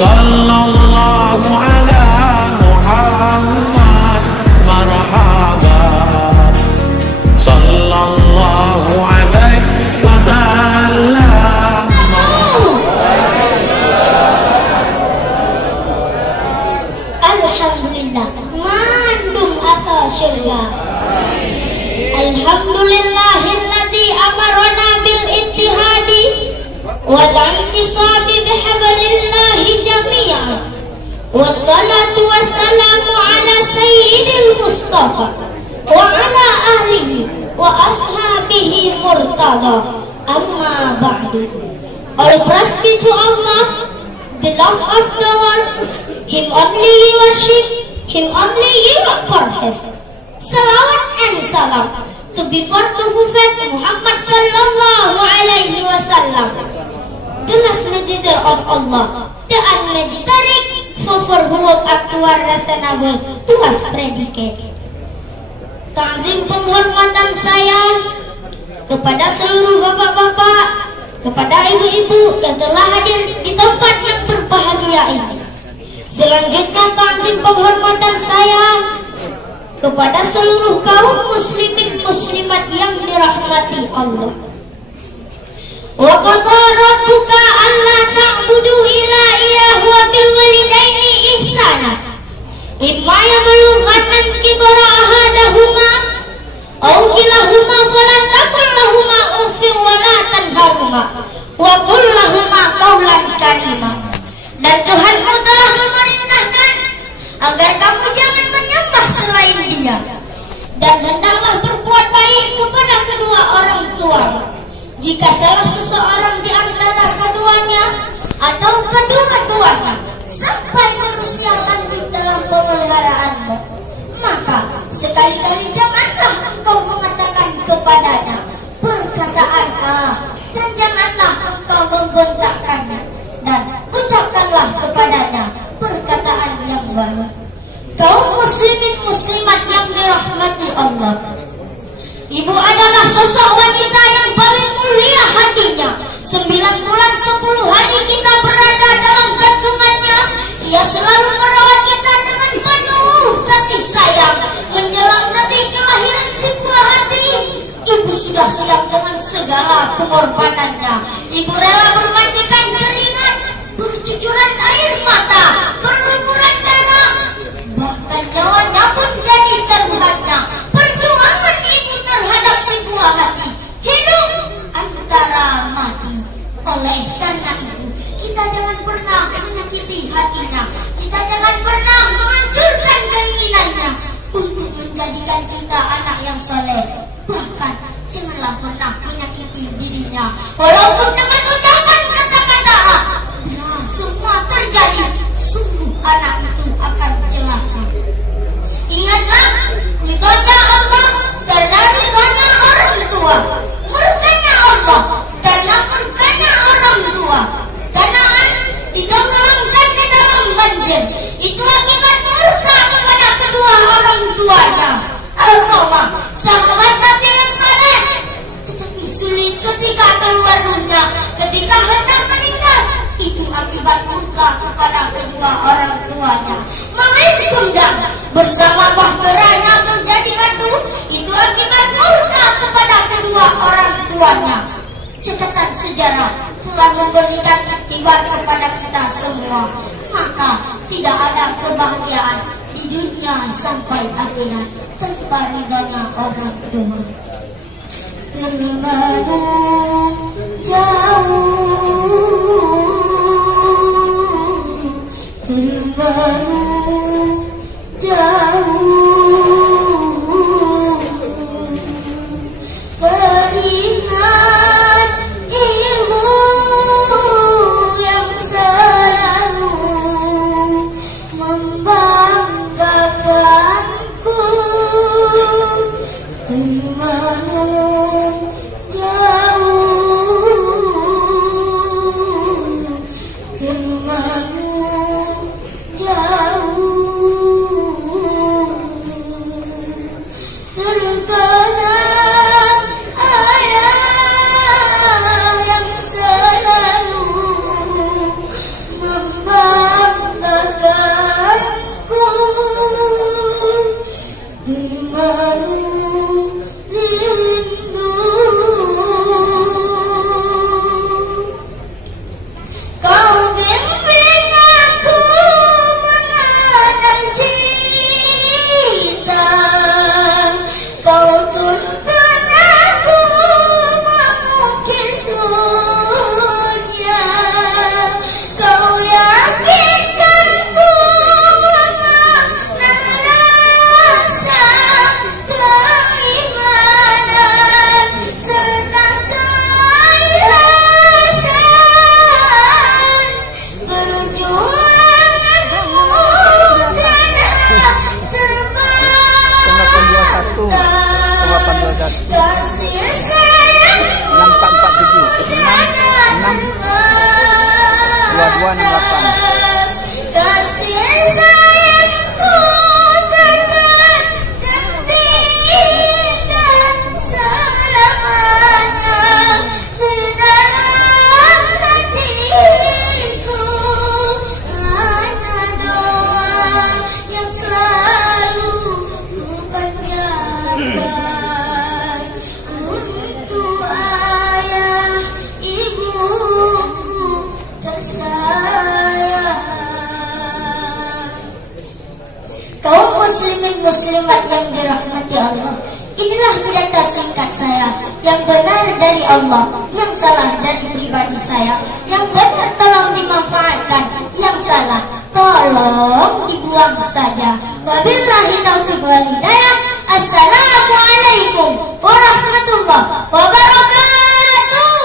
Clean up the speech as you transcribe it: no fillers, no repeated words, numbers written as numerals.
Sallallahu ala Muhammad marhaba. Sallallahu alaihi wasallam. Alhamdulillah mandung asa syurga. Alhamdulillahilladzi amarna bil ittihadi wal intisabi bihablillahi jami'an. Wassalatu wassalamu ala sayyidil Mustafa wa ala ahlihi wa ashabihi murtada. Amma ba'du. All praise be to Allah, the love of the world. Him only you worship, Him only you look for His. Salawat and salam to be for the Prophet Muhammad sallallahu alaihi wasallam, the last messenger of Allah, the unmeditated for who walk up to our reasonable to us predicate. Ta'zim penghormatan saya kepada seluruh bapak-bapak, kepada ibu-ibu yang telah hadir di tempat yang berbahagia ini. Selanjutnya ta'zim penghormatan saya kepada seluruh kaum muslimin muslimat yang dirahmati Allah. Wa qada rabbuka alla ta'budu illa iyyahu wa bil walidaini ihsana. Imma yablughanna kibara ahadahuma aw kilahuma fala taqul lahumā uffin wa la tanharhumā wa qul lahumā qawlan karīmā. Dan Tuhanmu telah memerintahkan agar kamu jangan menyembah selain Dia, dan hendaklah berbuat baik kepada kedua orang tua. Jika salah seseorang di antara keduanya atau kedua-duanya sampai berusia lanjut dalam pemeliharaanmu, maka sekali-kali janganlah engkau mengatakan kepadanya perkataan dan janganlah engkau membentakkannya, dan ucapkanlah kepadanya perkataan yang baik. Kaum muslimin muslimat yang dirahmati Allah, ibu adalah sosok wanita yang paling mulia hatinya. 9 bulan 10 hari kita berada dalam kandungannya. Ia selalu merawat kita dengan penuh kasih sayang. Menjelang detik kelahiran si buah hati, ibu sudah siap dengan segala pengorbanannya. Ibu rela bermandikan keringat, bercucuran air mata, berlumuran darah, bahkan nyawanya pun jadi taruhannya. Perjuangan ibu terhadap si buah hati, hidup antara mati. Oleh karena itu, kita jangan pernah menyakiti hatinya. Kita jangan pernah menghancurkan keinginannya untuk menjadikan kita anak yang soleh. Bahkan janganlah pernah menyakiti dirinya, walaupun dengan ucapan kata-kata bila semua terjadi, sungguh anak itu akan celaka. Ingatlah, ridhonya Allah karena ridhonya orang tua, murkanya Allah karena murkanya orang tua. Kanaan ditenggelamkan di dalam banjir, itu akibat murka kepada kedua orang tuanya. Al-Qamah, sahabat Nabi yang saleh, tetapi sulit ketika keluar ruhnya, ketika hendak meninggal, itu akibat murka kepada kedua orang tuanya. Mawin kundang bersama bahteranya menjadi madu, itu akibat murka kepada kedua orang tuanya. Catatan sejarah telah memberikan iktibar kepada kita semua. Maka tidak ada kebahagiaan di dunia sampai akhirat tanpa ridhonya orang tua. Terlalu jauh, terlalu jauh, teringat ibu yang selalu membanggakanku. Terlalu jauh, atas. Kasih sayangku takkan terhentikan selamanya di dalam hatiku. Hanya doa yang selalu ku panjatkan untuk ayah ibuku tersayang. Kaum muslimin muslimat yang dirahmati Allah, inilah pidato singkat saya. Yang benar dari Allah, yang salah dari pribadi saya. Yang benar tolong dimanfaatkan, yang salah tolong dibuang saja. Wabillahi taufiq wal hidayah. Assalamualaikum warahmatullahi wabarakatuh.